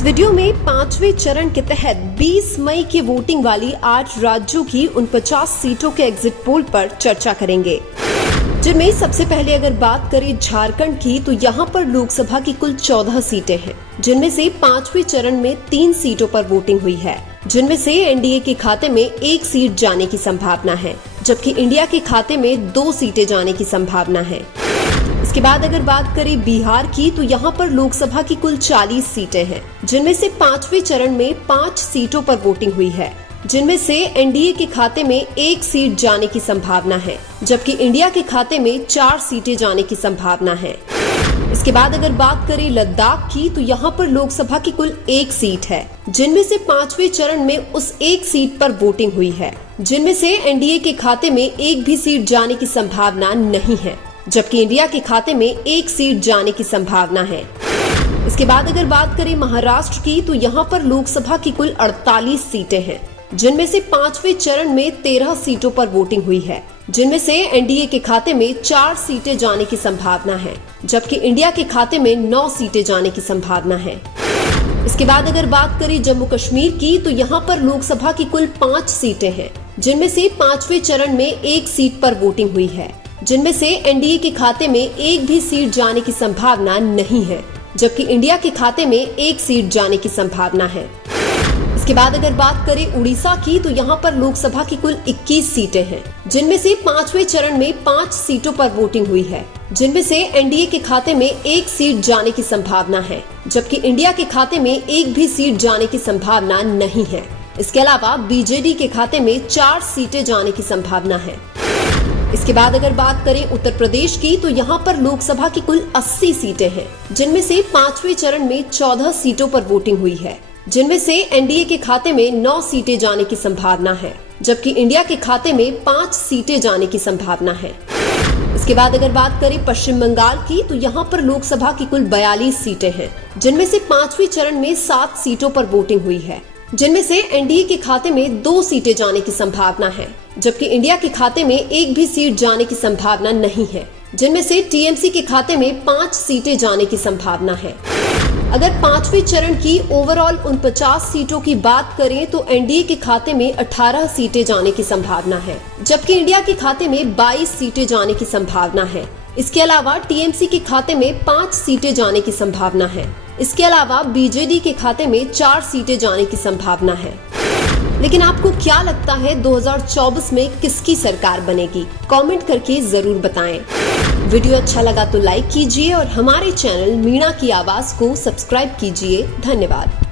इस वीडियो में 5वें चरण के तहत 20 मई की वोटिंग वाली 8 राज्यों की 49 सीटों के एग्जिट पोल पर चर्चा करेंगे, जिनमें सबसे पहले अगर बात करें झारखंड की तो यहाँ पर लोकसभा की कुल 14 सीटें हैं, जिनमें से 5वें चरण में 3 सीटों पर वोटिंग हुई है, जिनमें से एनडीए के खाते में 1 सीट जाने की संभावना है, जबकि इंडिया के खाते में 2 सीटें जाने की संभावना है। इसके बाद अगर बात करें बिहार की तो यहाँ पर लोकसभा की कुल 40 सीटें हैं, जिनमें से 5वें चरण में 5 सीटों पर वोटिंग हुई है, जिनमें से एनडीए के खाते में 1 सीट जाने की संभावना है, जबकि इंडिया के खाते में 4 सीटें जाने की संभावना है। इसके बाद अगर बात करें लद्दाख की तो यहाँ पर लोकसभा की कुल 1 सीट है, जिनमें से 5वें चरण में उस 1 सीट पर वोटिंग हुई है, जिनमें से एनडीए के खाते में 1 भी सीट जाने की संभावना नहीं है, जबकि इंडिया के खाते में 1 सीट जाने की संभावना है। इसके बाद अगर बात करें महाराष्ट्र की तो यहाँ पर लोकसभा की कुल 48 सीटें हैं, जिनमें से 5वें चरण में 13 सीटों पर वोटिंग हुई है, जिनमें से एनडीए के खाते में 4 सीटें जाने की संभावना है, जबकि इंडिया के खाते में 9 सीटें जाने की संभावना है। इसके बाद अगर बात करें जम्मू कश्मीर की तो यहाँ पर लोकसभा की कुल 5 सीटें हैं, जिनमें से 5वें चरण में 1 सीट पर वोटिंग हुई है, जिनमें से एनडीए के खाते में 1 भी सीट जाने की संभावना नहीं है, जबकि इंडिया के खाते में 1 सीट जाने की संभावना है। इसके बाद अगर बात करें उड़ीसा की तो यहाँ पर लोकसभा की कुल 21 सीटें हैं, जिनमें से 5वें चरण में 5 सीटों पर वोटिंग हुई है, जिनमें से एनडीए के खाते में 1 सीट जाने की संभावना है, जबकि इंडिया के खाते में 1 भी सीट जाने की संभावना नहीं है। इसके अलावा बीजेडी के खाते में 4 सीटें जाने की संभावना है। इसके बाद अगर बात करें उत्तर प्रदेश की तो यहाँ पर लोकसभा की कुल 80 सीटें हैं, जिनमें से 5वें चरण में 14 सीटों पर वोटिंग हुई है, जिनमें से एनडीए के खाते में 9 सीटें जाने की संभावना है, जबकि इंडिया के खाते में 5 सीटें जाने की संभावना है। इसके बाद अगर बात करें पश्चिम बंगाल की तो यहाँ पर लोकसभा की कुल 42 सीटें हैं, जिनमें से 5वें चरण में 7 सीटों पर वोटिंग हुई है, जिनमें से एनडीए के खाते में 2 सीटें जाने की संभावना है, जबकि इंडिया के खाते में 1 भी सीट जाने की संभावना नहीं है, जिनमें से टीएमसी के खाते में 5 सीटें जाने की संभावना है। अगर 5वें चरण की ओवरऑल 49 सीटों की बात करें तो एनडीए के खाते में 18 सीटें जाने की संभावना है, जबकि इंडिया के खाते में 22 सीटें जाने की संभावना है। इसके अलावा टीएमसी के खाते में 5 सीटें जाने की संभावना है। इसके अलावा बीजेडी के खाते में 4 सीटें जाने की संभावना है। लेकिन आपको क्या लगता है 2024 में किसकी सरकार बनेगी? कमेंट करके जरूर बताएं। वीडियो अच्छा लगा तो लाइक कीजिए और हमारे चैनल मीणा की आवाज को सब्सक्राइब कीजिए। धन्यवाद।